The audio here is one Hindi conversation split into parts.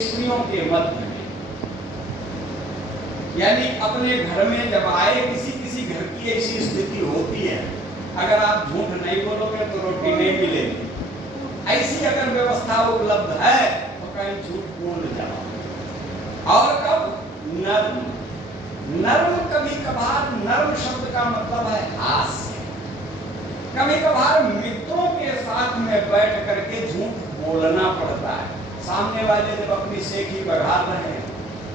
स्त्रियों के मध्य में, यानी अपने घर में जब आए, किसी घर की ऐसी स्थिति होती है, अगर आप झूठ नहीं बोलोगे तो रोटी नहीं मिलेगी। ऐसी अगर व्यवस्था उपलब्ध है तो कहीं झूठ बोल जाओ। और कब नर्म, नर्म कभी कभार, नर्म शब्द का मतलब है हास्य। कभी कभार मित्रों के साथ में बैठ करके झूठ बोलना पड़ता है। सामने वाले जब अपनी सेखी बढ़ा रहे हैं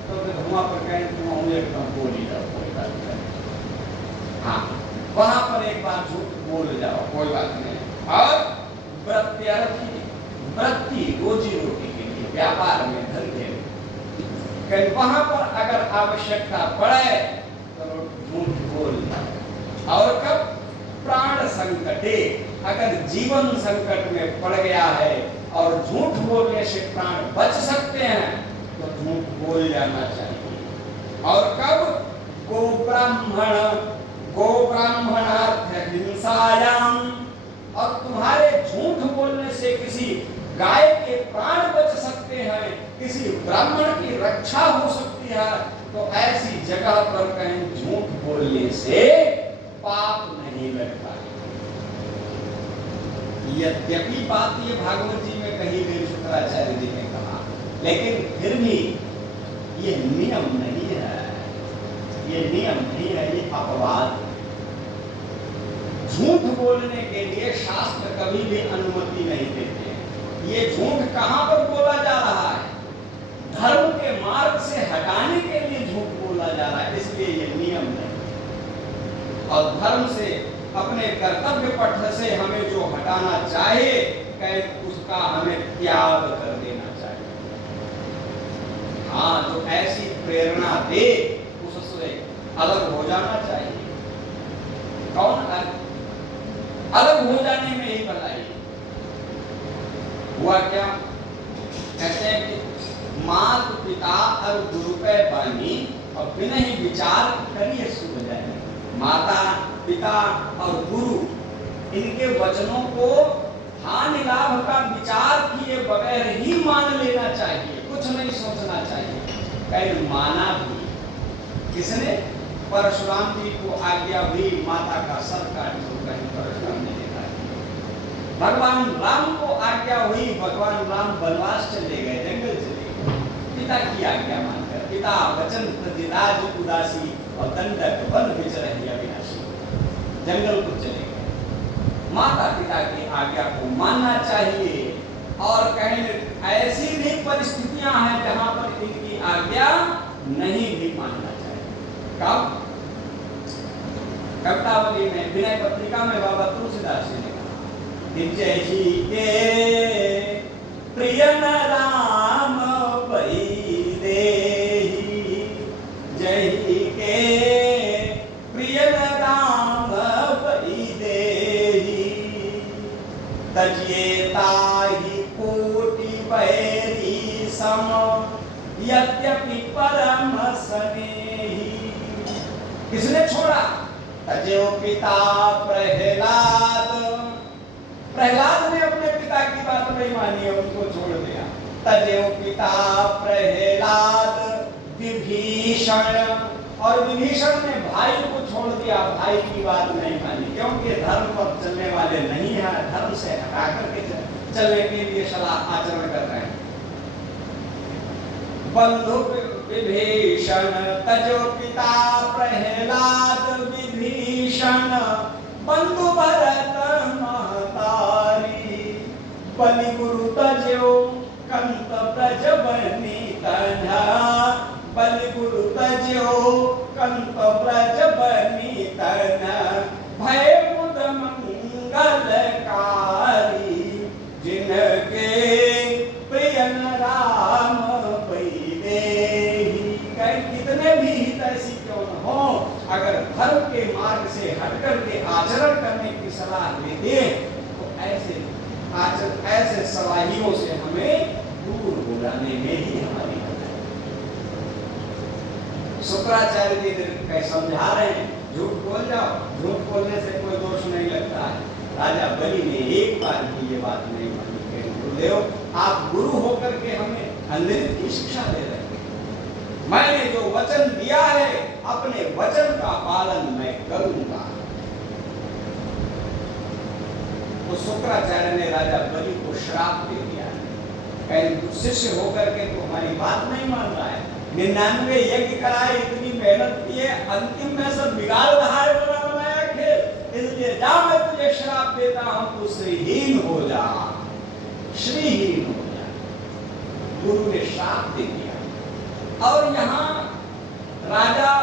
तो धुआं पर कहें तुम एकदम बोल ही जाओ, कोई बात नहीं। हाँ, वहां पर एक बार झूठ बोल जाओ, कोई बात नहीं। और प्रत्यर्थी, वृत्ति रोजी रोटी के लिए, व्यापार में धंधे में, कहीं वहां पर अगर आवश्यकता पड़े तो झूठ बोल जाओ। और कब प्राण संकटे, अगर जीवन संकट में पड़ गया है और झूठ बोलने से प्राण बच सकते हैं तो झूठ बोल जाना चाहिए। और कब गो ब्राह्मणार्थ हिंसायाम, और तुम्हारे झूठ बोलने से किसी गाय के प्राण बच सकते हैं, किसी ब्राह्मण की रक्षा हो सकती है, तो ऐसी जगह पर कहीं झूठ बोलने से पाप नहीं लगता। यद्यपि बात ये भागवत जी में कही गई, शुक्राचार्य जी ने कहा, लेकिन फिर भी ये नियम नहीं है, ये नियम नहीं है, ये अपवाद। झूठ बोलने के लिए शास्त्र कभी भी अनुमति नहीं देते हैं। ये झूठ कहां पर बोला जा रहा है? धर्म के मार्ग से हटाने के लिए झूठ बोला जा रहा है, इसलिए ये नियम नहीं। और धर्म से, अपने कर्तव्य पथ से हमें जो हटाना चाहिए, उसका हमें त्याग कर देना चाहिए। हाँ, जो ऐसी प्रेरणा दे उससे अलग हो जाना चाहिए। कौन अलग हो जाने में ही भलाई। हुआ क्या? कहते हैं कि मात पिता और गुरु पे बानी और बिना ही विचार करिए सुख जाए। माता पिता और गुरु, इनके वचनों को हानि लाभ का विचार किए बगैर ही मान लेना चाहिए, कुछ नहीं सोचना चाहिए। कहीं माना भी किसने? परशुराम जी को आज्ञा हुई माता का सर काट दो, कहीं परशुराम ने देखा। भगवान राम को आज्ञा हुई, भगवान राम वनवास चले गए, जंगल चले गए, पिता की आज्ञा मानकर। पिता वचन प्रतिदाज उदासी और दंडक वन विचरहि अविनाशी, जंगल को चले गए। माता पिता की आज्ञा को मानना चाहिए। और कहीं ऐसी भी परिस्थितियां हैं जहां पर इनकी आज्ञा नहीं भी मानना चाहिए। कब? कवितावली में, विनय पत्रिका में बाबा तुलसीदास जी ने कहा, जय जी के प्रिय राम पई देहि, जय के प्रिय राम पई देहि, तजिए ताहि कोटि बैरी सम, यद्यपि परम स्नेही। किसने छोड़ा? तजो पिता प्रहलाद, प्रहलाद ने अपने पिता की बात नहीं मानी, उनको छोड़ दिया। तजो पिता प्रहलाद विभीषण, और विभीषण ने भाई को छोड़ दिया, भाई की बात नहीं मानी, क्योंकि धर्म पर चलने वाले नहीं है, धर्म से हटा करके चलने के लिए सलाह आचरण कर रहे हैं। बंधु विभीषण तजो पिता प्रहलाद विभीषण, बंधु भरत महतारी, बलि गुरु तजो कंत ब्रज बनी तन्हा, बलि गुरु तजो कंत ब्रज बनी तन्हा, भय मुद मंगलकारी, जिनके प्रिय राम पई देहि। कितने भी हितैषी क्यों न हो, अगर धर्म के मार्ग से हटकर के आचरण करने की सलाह देते तो ऐसे सलाहियों से हमें दूर हो जाने में ही हमारी मदद। शुक्राचार्य जी कहीं समझा रहे हैं, झूठ बोल जाओ, झूठ बोलने से कोई दोष नहीं लगता है। राजा बलि ने एक बार भी ये बात नहीं मानी। गुरुदेव, आप गुरु होकर के हमें अंधेरे की शिक्षा दे रहे हैं। मैंने जो वचन दिया है अपने वचन का पालन मैं करूंगा। तो शुक्राचार्य ने राजा बलि को श्राप दे दिया, कहीं तू शिष्य होकर के तो हमारी बात नहीं मान रहा है, 99 यज्ञ कराए, इतनी मेहनत की है, अंतिम में सब बिगाड़ रहा है, बना बनाया खेल, इसलिए जा मैं तुझे श्राप देता हूं, तू श्रीहीन हो जा, श्रीहीन हो जा। गुरु ने श्राप दे दिया। और यहाँ राजा